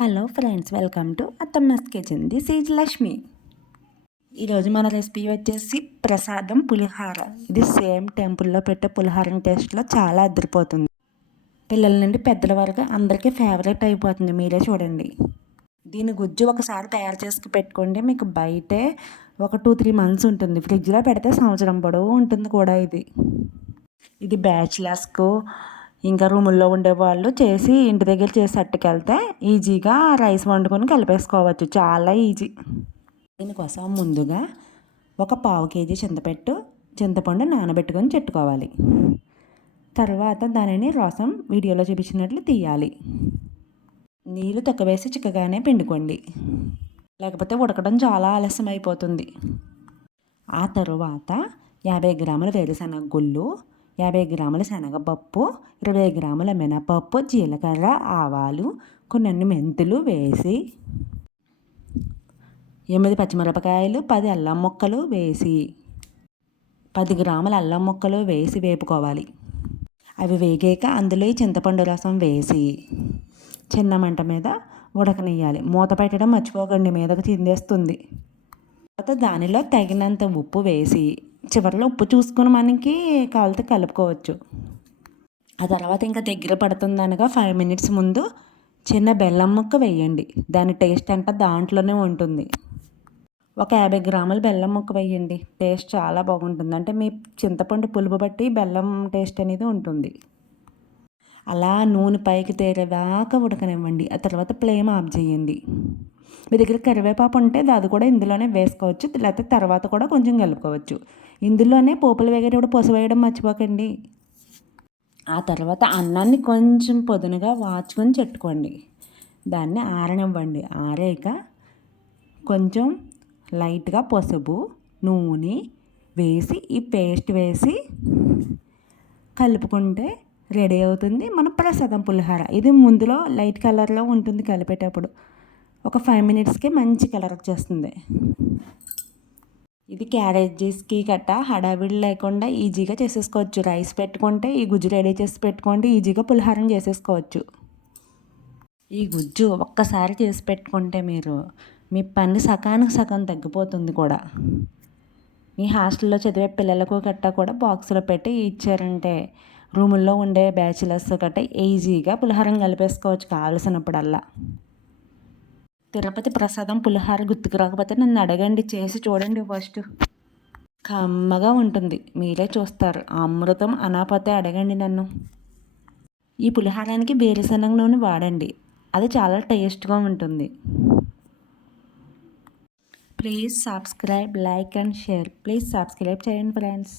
Hello friends welcome to Attamma's kitchen this is Lakshmi ఈరోజు మన recipe వచ్చేసి ప్రసాదం పులిహార. ఇది సేమ్ టెంపుల్లో పెట్టే పులిహారం టేస్ట్లో చాలా అదిరిపోతుంది. పిల్లల నుండి పెద్దల వరకు అందరికీ ఫేవరెట్ అయిపోతుంది మీరే చూడండి. దీని గుజ్జు ఒకసారి తయారు చేసుకు పెట్టుకోండి మీకు బయటే ఒక టూ త్రీ మంత్స్ ఉంటుంది. ఫ్రిడ్జ్లో పెడితే సంవత్సరం పొడవు ఉంటుంది కూడా ఇది. ఇది బ్యాచిలర్స్కు ఇంకా రూముల్లో ఉండేవాళ్ళు చేసి ఇంటి దగ్గర చేసి అట్టుకెళ్తే ఈజీగా రైస్ వండుకొని కలిపేసుకోవచ్చు. చాలా ఈజీ. దీనికోసం ముందుగా ఒక పావు కేజీ చింతపెట్టు చింతపండు నానబెట్టుకొని చెట్టుకోవాలి. తర్వాత దానిని రసం వీడియోలో చూపించినట్లు తీయాలి. నీళ్ళు తొక్కవేసి చిక్కగానే పిండుకోండి. లేకపోతే ఉడకడం చాలా ఆలస్యం అయిపోతుంది ఆ తరువాత యాభై గ్రాముల వేరుశనగ గుళ్ళు యాభై గ్రాముల శనగపప్పు ఇరవై గ్రాముల మినపప్పు జీలకర్ర ఆవాలు కొన్ని మెంతులు వేసి ఎనిమిది పచ్చిమిరపకాయలు పది అల్లం ముక్కలు వేసి పది గ్రాముల అల్లం ముక్కలు వేసి వేపుకోవాలి. అవి వేగాక అందులో ఈ చింతపండు రసం వేసి చిన్న మంట మీద ఉడకనియాలి మూత పెట్టడం మర్చిపోకండి మీదకు తిందేస్తుంది తర్వాత దానిలో తగినంత ఉప్పు వేసి చివరిలో ఉప్పు చూసుకుని మనకి కాలుతో కలుపుకోవచ్చు. ఆ తర్వాత ఇంకా దగ్గర పడుతుందనగా ఫైవ్ మినిట్స్ ముందు చిన్న బెల్లం ముక్క వేయండి. దాని టేస్ట్ అంతా దాంట్లోనే ఉంటుంది. ఒక యాభై గ్రాముల బెల్లం ముక్క వేయండి. టేస్ట్ చాలా బాగుంటుంది. అంటే మీ చింతపండు పులుపు బట్టి బెల్లం టేస్ట్ అనేది ఉంటుంది. అలా నూనె పైకి తేరేదాకా ఉడకనివ్వండి. ఆ తర్వాత ఫ్లేమ్ ఆఫ్ చేయండి. మీ దగ్గర కరివేపాకు ఉంటే అది కూడా ఇందులోనే వేసుకోవచ్చు. లేకపోతే తర్వాత కూడా కొంచెం కలుపుకోవచ్చు. ఇందులోనే పోపులు వేగేటప్పుడు పసుపు వేయడం మర్చిపోకండి. ఆ తర్వాత అన్నాన్ని కొంచెం పొదునుగా వాచుకొని చెట్టుకోండి. దాన్ని ఆరనివ్వండి. ఆరాక కొంచెం లైట్గా పసుపు నూనె వేసి ఈ పేస్ట్ వేసి కలుపుకుంటే రెడీ అవుతుంది మన ప్రసాదం పులిహార. ఇది ముందులో లైట్ కలర్లో ఉంటుంది కలిపేటప్పుడు. ఒక ఫైవ్ మినిట్స్కి మంచి కలర్ వచ్చేస్తుంది. ఇది క్యారేజెస్కి గట్టా హడావిడి లేకుండా ఈజీగా చేసేసుకోవచ్చు. రైస్ పెట్టుకుంటే ఈ గుజ్జు రెడీ చేసి పెట్టుకుంటే ఈజీగా పులిహారం చేసేసుకోవచ్చు. ఈ గుజ్జు ఒక్కసారి చేసి పెట్టుకుంటే మీరు మీ పని సకానికి సగం తగ్గిపోతుంది కూడా. మీ హాస్టల్లో చదివే పిల్లలకు గట్టా కూడా బాక్స్లో పెట్టి ఇచ్చారంటే రూముల్లో ఉండే బ్యాచిలర్స్ గట్టా ఈజీగా పులిహారం కలిపేసుకోవచ్చు కావలసినప్పుడల్లా. తిరుపతి ప్రసాదం పులిహార గుర్తుకు రాకపోతే నన్ను అడగండి చేసి చూడండి ఫస్ట్ కమ్మగా ఉంటుంది మీరే చూస్తారు. అమృతం అనాపతే అడగండి నన్ను. ఈ పులిహారానికి వేరుశనగ నూనె వాడండి అది చాలా టేస్ట్గా ఉంటుంది. Please subscribe like and share. Please subscribe చేయండి ఫ్రెండ్స్